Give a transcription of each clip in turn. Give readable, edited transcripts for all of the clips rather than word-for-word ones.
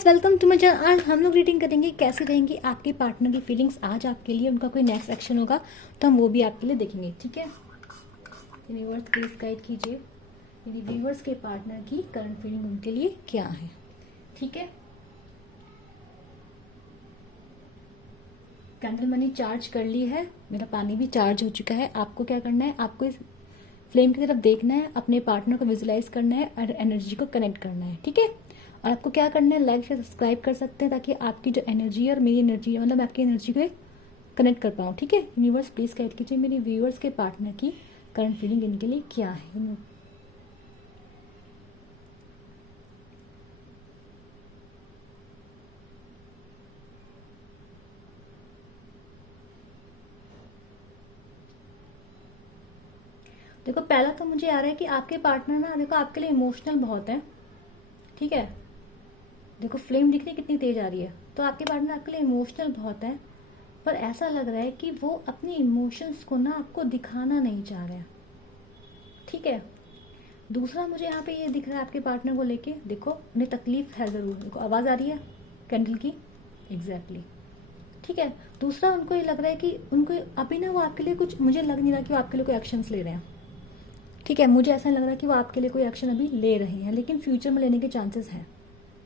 Guys, welcome to my channel. आज हम लोग रीडिंग करेंगे कैसे रहेंगी आपके पार्टनर की फीलिंग्स आज आपके लिए, उनका कोई नेक्स्ट एक्शन होगा तो हम वो भी आपके लिए देखेंगे। ठीक है, यूनिवर्स प्लीज गाइड कीजिए मेरी व्यूअर्स के पार्टनर की करंट फीलिंग उनके लिए क्या है। ठीक है, कैंडल मनी चार्ज कर ली है, मेरा पानी भी चार्ज हो चुका है। आपको क्या करना है, आपको इस फ्लेम की तरफ देखना है, अपने पार्टनर को विजुलाइज करना है और एनर्जी को कनेक्ट करना है। ठीक है, और आपको क्या करना है, लाइक शेयर सब्सक्राइब कर सकते हैं ताकि आपकी जो एनर्जी है और मेरी एनर्जी है, मतलब आपकी एनर्जी को कनेक्ट कर पाऊँ। ठीक है, यूनिवर्स प्लीज गाइड कीजिए मेरी व्यूअर्स के पार्टनर की करंट फीलिंग इनके लिए क्या है। देखो, पहला तो मुझे आ रहा है कि आपके पार्टनर ना, देखो आपके लिए इमोशनल बहुत है। ठीक है, देखो फ्लेम दिख रही है कितनी तेज आ रही है, तो आपके पार्टनर आपके लिए इमोशनल बहुत है, पर ऐसा लग रहा है कि वो अपनी इमोशंस को ना आपको दिखाना नहीं चाह रहे हैं। ठीक है, दूसरा मुझे यहाँ पे ये दिख रहा है आपके पार्टनर को लेके, देखो उन्हें तकलीफ है जरूर। देखो आवाज आ रही है कैंडल की, एग्जैक्टली। ठीक है, दूसरा उनको ये लग रहा है कि उनको अभी ना वो आपके लिए कुछ, मुझे लग नहीं रहा कि वो आपके लिए कोई एक्शंस ले रहे हैं। ठीक है, मुझे ऐसा लग रहा है कि वो आपके लिए कोई एक्शन अभी ले रहे हैं, लेकिन फ्यूचर में लेने के चांसेस हैं।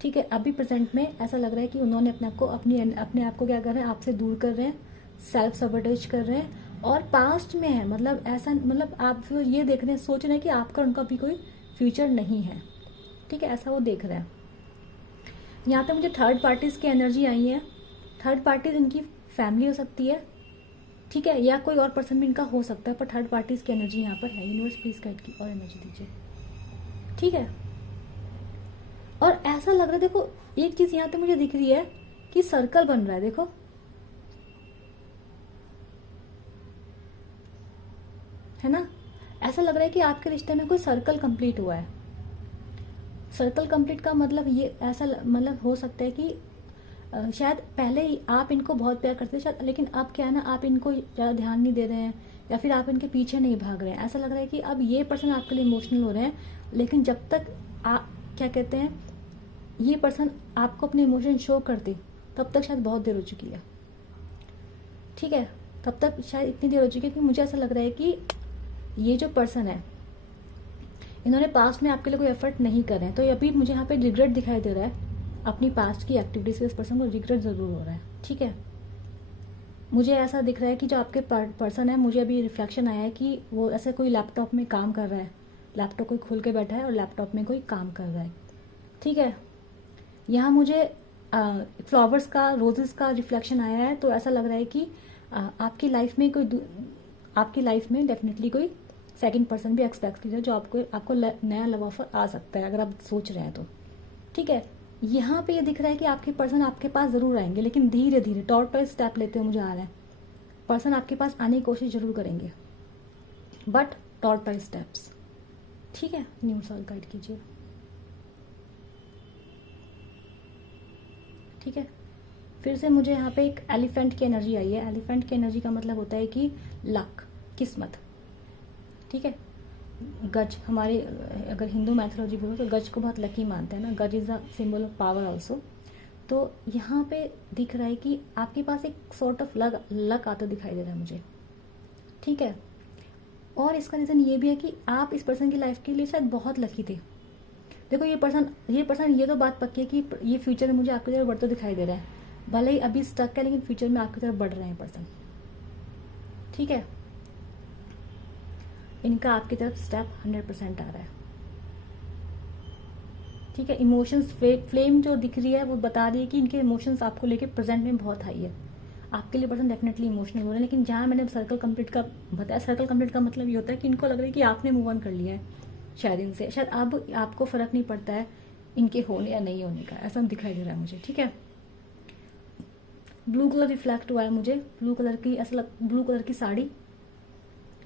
ठीक है, अभी प्रेजेंट में ऐसा लग रहा है कि उन्होंने अपने आप को क्या कर रहे हैं, आपसे दूर कर रहे हैं, सेल्फ सबोटेज कर रहे हैं, और पास्ट में है, मतलब ऐसा, मतलब आप ये देख रहे हैं, सोच रहे हैं कि आपका उनका भी कोई फ्यूचर नहीं है। ठीक है, ऐसा वो देख रहे हैं। यहाँ पे मुझे थर्ड पार्टीज की एनर्जी आई है। थर्ड पार्टीज इनकी फैमिली हो सकती है, ठीक है, या कोई और पर्सन भी इनका हो सकता है, पर थर्ड पार्टीज की एनर्जी यहाँ पर है। यूनिवर्स प्लीज गाइड की और एनर्जी दीजिए। ठीक है, और ऐसा लग रहा है, देखो एक चीज यहाँ पे मुझे दिख रही है कि सर्कल बन रहा है। देखो है ना, ऐसा लग रहा है कि आपके रिश्ते में कोई सर्कल कंप्लीट हुआ है। सर्कल कंप्लीट का मतलब ये ऐसा मतलब हो सकता है कि शायद पहले ही आप इनको बहुत प्यार करते थे शायद, लेकिन अब क्या है ना, आप इनको ज़्यादा ध्यान नहीं दे रहे हैं, या फिर आप इनके पीछे नहीं भाग रहे हैं। ऐसा लग रहा है कि अब ये पर्सन आपके लिए इमोशनल हो रहे हैं, लेकिन जब तक आप क्या कहते हैं, ये पर्सन आपको अपने इमोशन शो करते तब तक शायद बहुत देर हो चुकी है। ठीक है, तब तक शायद इतनी देर हो चुकी है कि मुझे ऐसा लग रहा है कि ये जो पर्सन है, इन्होंने पास्ट में आपके लिए कोई एफर्ट नहीं करे हैं, तो अभी मुझे यहाँ पे रिग्रेट दिखाई दे रहा है। अपनी पास्ट की एक्टिविटीज से इस पर्सन को रिग्रेट जरूर हो रहा है। ठीक है, मुझे ऐसा दिख रहा है कि जो आपके पर्सन है, मुझे अभी रिफ्लेक्शन आया है कि वो ऐसे कोई लैपटॉप में काम कर रहा है, लैपटॉप कोई खोल के बैठा है और लैपटॉप में कोई काम कर रहा है। ठीक है, यहाँ मुझे फ्लावर्स का, रोजेस का रिफ्लेक्शन आया है, तो ऐसा लग रहा है कि आपकी लाइफ में आपकी लाइफ में डेफिनेटली कोई सेकंड पर्सन भी एक्सपेक्ट कीजिए, जो आपको नया लव ऑफर आ सकता है अगर आप सोच रहे हैं तो। ठीक है, यहाँ पे ये दिख रहा है कि आपके पर्सन आपके पास जरूर आएंगे, लेकिन धीरे धीरे टॉर्टोइज स्टेप लेते हुए मुझे आ रहा है। पर्सन आपके पास आने की कोशिश जरूर करेंगे, बट टॉर्टोइज स्टेप्स। ठीक है, न्यूट्रल गाइड कीजिए। ठीक है, फिर से मुझे यहाँ पे एक एलिफेंट की एनर्जी आई है। एलिफेंट की एनर्जी का मतलब होता है कि लक, किस्मत। ठीक है, गज, हमारे अगर हिंदू मैथोलॉजी बोलो तो गज को बहुत लकी मानते हैं ना, गज is a symbol of power also. तो यहाँ पे दिख रहा है कि आपके पास एक सॉर्ट ऑफ लक आता दिखाई दे रहा है मुझे। ठीक है, और इसका रीजन ये भी है कि आप इस पर्सन की लाइफ के लिए शायद बहुत लकी थे। देखो ये पर्सन ये तो बात पक्की है कि ये फ्यूचर में मुझे आपकी तरफ बढ़ते दिखाई दे रहा है, भले ही अभी स्टक है, लेकिन फ्यूचर में आपकी तरफ बढ़ रहे हैं पर्सन। ठीक है, इनका आपकी तरफ स्टेप 100% आ रहा है। ठीक है, इमोशंस फ्लेम जो दिख रही है वो बता रही है कि इनके इमोशंस आपको लेके प्रेजेंट में बहुत हाई है। आपके लिए पर्सन डेफिनेटली इमोशनल हो रहे हैं, लेकिन जहाँ मैंने सर्कल कंप्लीट का बताया, सर्कल कंप्लीट का मतलब ये होता है कि इनको लग रहा है कि आपने मूव ऑन कर लिया है शायद इनसे, शायद अब आपको फर्क नहीं पड़ता है इनके होने या नहीं होने का, ऐसा दिखाई दे रहा है मुझे। ठीक है, ब्लू कलर रिफ्लेक्ट हुआ है मुझे, ब्लू कलर की, ऐसा ब्लू कलर की साड़ी।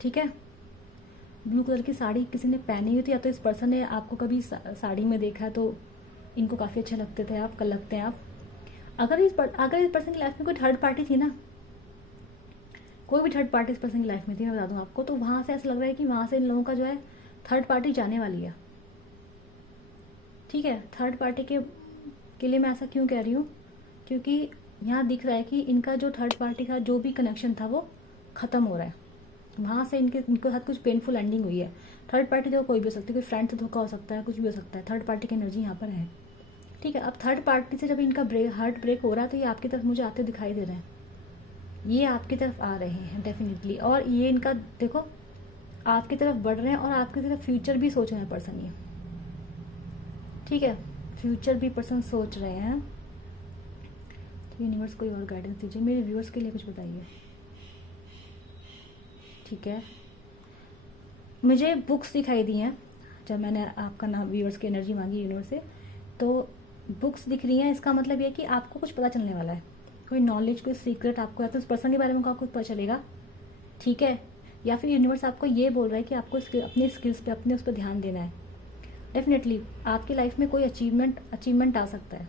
ठीक है, ब्लू कलर की साड़ी किसी ने पहनी हुई थी, या तो इस पर्सन ने आपको कभी साड़ी में देखा है, तो इनको काफ़ी अच्छे लगते थे आप, कल लगते हैं आप। अगर इस पर्सन की लाइफ में कोई थर्ड पार्टी थी ना, कोई भी थर्ड पार्टी इस पर्सन की लाइफ में थी, मैं बता दूं आपको, तो वहां से ऐसा लग रहा है कि वहां से इन लोगों का जो है थर्ड पार्टी जाने वाली है। ठीक है, थर्ड पार्टी के आपके लिए मैं ऐसा क्यों कह रही हूँ, क्योंकि यहाँ दिख रहा है कि इनका जो थर्ड पार्टी का जो भी कनेक्शन था वो खत्म हो रहा है। वहाँ से इनके साथ कुछ पेनफुल एंडिंग हुई है। थर्ड पार्टी तो कोई भी हो सकती है, कोई फ्रेंड से धोखा हो सकता है, कुछ भी हो सकता है। थर्ड पार्टी की एनर्जी यहाँ पर है, ठीक है। अब थर्ड पार्टी से जब इनका हार्ट ब्रेक हो रहा है तो ये आपकी तरफ मुझे आते दिखाई दे रहे हैं, ये आपकी तरफ आ रहे हैं डेफिनेटली। और ये इनका देखो आपकी तरफ बढ़ रहे हैं और आपकी तरफ फ्यूचर भी सोच रहे हैं पर्सन ये, ठीक है। फ्यूचर भी पर्सन सोच रहे हैं। तो यूनिवर्स कोई और गाइडेंस दीजिए मेरे व्यूअर्स के लिए, कुछ बताइए, ठीक है। मुझे बुक्स दिखाई दी हैं जब मैंने आपका नाम व्यूअर्स की एनर्जी मांगी यूनिवर्स से, तो बुक्स दिख रही हैं। इसका मतलब ये कि आपको कुछ पता चलने वाला है, कोई नॉलेज, कोई सीक्रेट आपको या तो उस पर्सन के बारे में आपको पता चलेगा, ठीक है। या फिर यूनिवर्स आपको ये बोल रहा है कि आपको अपने स्किल्स पे, अपने उस पर ध्यान देना है। डेफिनेटली आपकी लाइफ में कोई अचीवमेंट आ सकता है।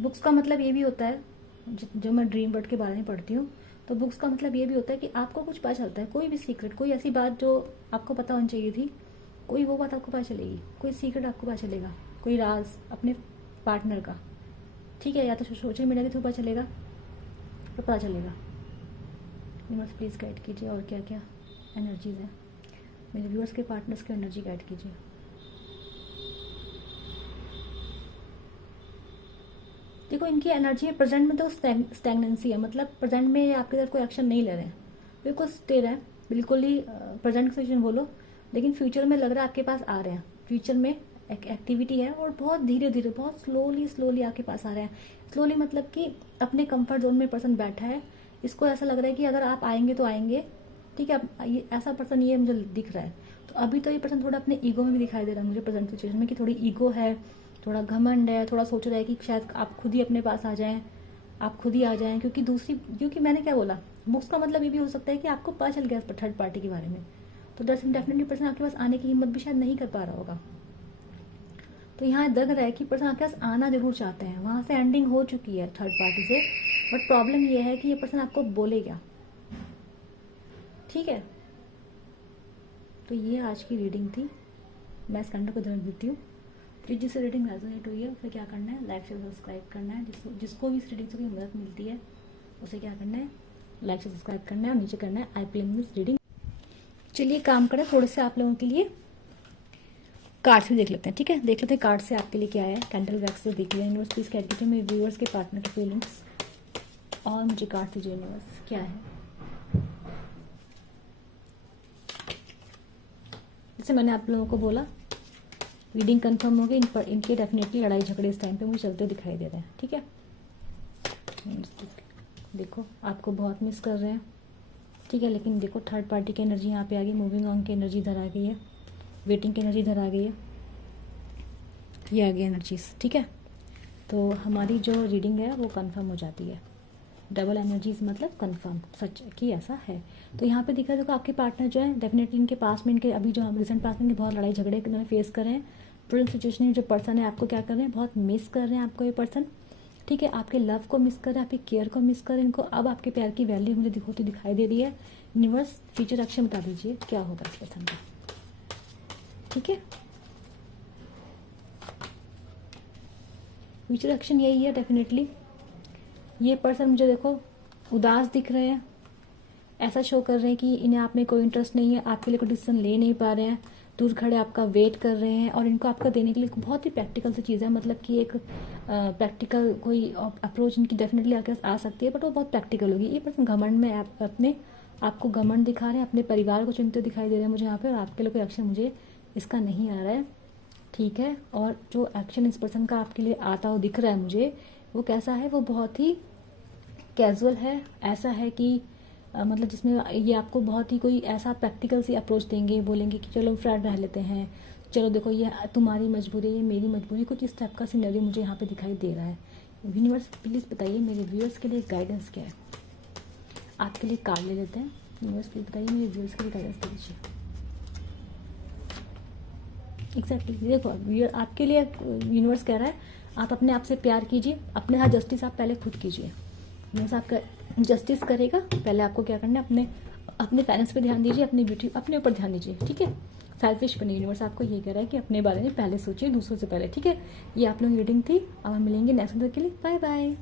बुक्स का मतलब ये भी होता है, जो मैं ड्रीम वर्ड के बारे में पढ़ती हूँ, तो बुक्स का मतलब ये भी होता है कि आपको कुछ पता चलता है, कोई भी सीक्रेट, कोई ऐसी बात जो आपको पता होनी चाहिए थी, कोई वो बात आपको पता चलेगी, कोई सीक्रेट आपको पता चलेगा, कोई राज अपने पार्टनर का, ठीक है। या तो सोशल मीडिया के थ्रू पता चलेगा, तो पता चलेगा। यूनिवर्स प्लीज़ गाइड कीजिए और क्या क्या एनर्जीज हैं मेरे व्यूअर्स के, पार्टनर्स की एनर्जी गाइड कीजिए। देखो इनकी एनर्जी है प्रेजेंट में तो स्टैग्नेंसी है, मतलब प्रेजेंट में आपकी तरफ कोई एक्शन नहीं ले रहे हैं, बिल्कुल स्थिर है, बिल्कुल ही प्रेजेंट सिचुएशन बोलो। लेकिन फ्यूचर में लग रहा है आपके पास आ रहे हैं, फ्यूचर में एक एक्टिविटी है और बहुत धीरे धीरे, बहुत स्लोली आपके पास आ रहे हैं। स्लोली मतलब कि अपने कंफर्ट जोन में पर्सन बैठा है, इसको ऐसा लग रहा है कि अगर आप आएंगे तो आएंगे, ठीक है। अब ये ऐसा पर्सन ये मुझे दिख रहा है। तो अभी तो ये पर्सन थोड़ा अपने ईगो में भी दिखाई दे रहा है मुझे प्रेजेंट सिचुएशन में, कि थोड़ी ईगो है, थोड़ा घमंड है, थोड़ा सोच रहा है कि शायद आप खुद ही अपने पास आ जाएं, आप खुद ही आ जाएं। क्योंकि मैंने क्या बोला, बुक्स का मतलब ये भी हो सकता है कि आपको पता चल गया थर्ड पार्टी के बारे में, तो डेफिनेटली पर्सन आपके पास आने की हिम्मत भी शायद नहीं कर पा रहा होगा। तो यहाँ लग रहा है कि पर्सन आपके पास आना जरूर चाहते हैं, वहां से एंडिंग हो चुकी है थर्ड पार्टी से, बट प्रॉब्लम ये है कि ये पर्सन आपको बोलेगा, ठीक है। तो ये आज की रीडिंग थी, मैं इस कैलेंडर को ध्यान देती हूँ। प्लीज जिससे रीडिंग रेजोनेट हुई है उसे क्या करना है, लाइक शेयर सब्सक्राइब करना है। जिसको भी इस रीडिंग से कोई मदद मिलती है उसे क्या करना है, लाइक शेयर सब्सक्राइब करना है और नीचे करना है आई प्ले दिस रीडिंग। चलिए काम करें, थोड़े से आप लोगों के लिए कार्ड्स भी देख लेते हैं, ठीक है। देख लेते हैं कार्ड से आपके लिए क्या है। कैंडल वैक्स से देख लिया यूनिवर्स, प्लीज कैड कीजिए मेरे व्यूअर्स के पार्टनर के फीलिंग्स, और मुझे कार्ड दीजिए यूनिवर्स क्या है। जैसे मैंने आप लोगों को बोला रीडिंग कंफर्म हो गई, इनके डेफिनेटली लड़ाई झगड़े इस टाइम पे मुझे चलते दिखाई दे रहे हैं, ठीक है। देखो आपको बहुत मिस कर रहे हैं, ठीक है। लेकिन देखो थर्ड पार्टी की एनर्जी यहाँ पे आ गई, मूविंग ऑन की एनर्जी इधर आ गई है, वेटिंग की एनर्जी इधर आ गई है, ये आ गई एनर्जीज, ठीक है। तो हमारी जो रीडिंग है वो कंफर्म हो जाती है। डबल एनर्जीज मतलब कंफर्म, सच कि ऐसा है। तो यहाँ पे दिख रहा है देखो आपके पार्टनर जो है डेफिनेटली इनके पास में, इनके अभी जो रिसेंट पास में बहुत लड़ाई झगड़े इन्होंने फेस कर रहे हैं। प्रेजेंट सिचुएशन में जो पर्सन है आपको क्या कर रहे हैं, बहुत मिस कर रहे हैं आपको ये पर्सन, ठीक है। आपके लव को मिस कर रहे हैं, आपकी केयर को मिस कर रहे हैं इनको। अब आपके प्यार की वैल्यू मुझे होती दिखाई दे रही है। यूनिवर्स फ्यूचर एक्शन बता दीजिए क्या होगा इस पर्सन का, ठीक है। फ्यूचर एक्शन यही है डेफिनेटली। ये पर्सन मुझे देखो उदास दिख रहे हैं, ऐसा शो कर रहे हैं कि इन्हें आप में कोई इंटरेस्ट नहीं है, आपके लिए कोई डिसीजन ले नहीं पा रहे हैं, दूर खड़े आपका वेट कर रहे हैं। और इनको आपका देने के लिए बहुत ही प्रैक्टिकल सी चीज़ है, मतलब कि एक प्रैक्टिकल कोई अप्रोच इनकी डेफिनेटली आपके पास आ सकती है, बट वो बहुत प्रैक्टिकल होगी। ये पर्सन घमंड में अपने आपको घमंड दिखा रहे हैं, अपने परिवार को चिंतित दिखाई दे रहे हैं मुझे यहाँ पे, और आपके लिए कोई एक्शन मुझे इसका नहीं आ रहा है, ठीक है। और जो एक्शन इस पर्सन का आपके लिए आता हुआ दिख रहा है मुझे, वो कैसा है, वो बहुत ही कैजुअल है। ऐसा है कि मतलब जिसमें ये आपको बहुत ही कोई ऐसा प्रैक्टिकल सी अप्रोच देंगे, बोलेंगे कि चलो फ्रेंड रह लेते हैं, चलो देखो ये तुम्हारी मजबूरी है, ये मेरी मजबूरी, कुछ इस टाइप का सिनेरियो मुझे यहाँ पे दिखाई दे रहा है। यूनिवर्स प्लीज़ बताइए मेरे व्यूअर्स के लिए गाइडेंस क्या है। आपके लिए कार्ड ले लेते हैं। यूनिवर्स प्लीज बताइए मेरे व्यूअर्स के लिए गाइडेंस दे दीजिए। एग्जैक्टली देखो आपके लिए यूनिवर्स कह रहा है आप अपने आप से प्यार कीजिए, अपने साथ जस्टिस आप पहले खुद कीजिए। यूनिवर्स आपका जस्टिस करेगा, पहले आपको क्या करना है, अपने पेरेंट्स पे ध्यान दीजिए, अपनी ब्यूटी अपने ऊपर ध्यान दीजिए, ठीक है। सेल्फिश बने। यूनिवर्स आपको ये कह रहा है कि अपने बारे में पहले सोचिए, दूसरों से पहले। ठीक है, ये आप लोगों की रीडिंग थी। अब हम मिलेंगे नेक्स्ट के लिए। Bye bye.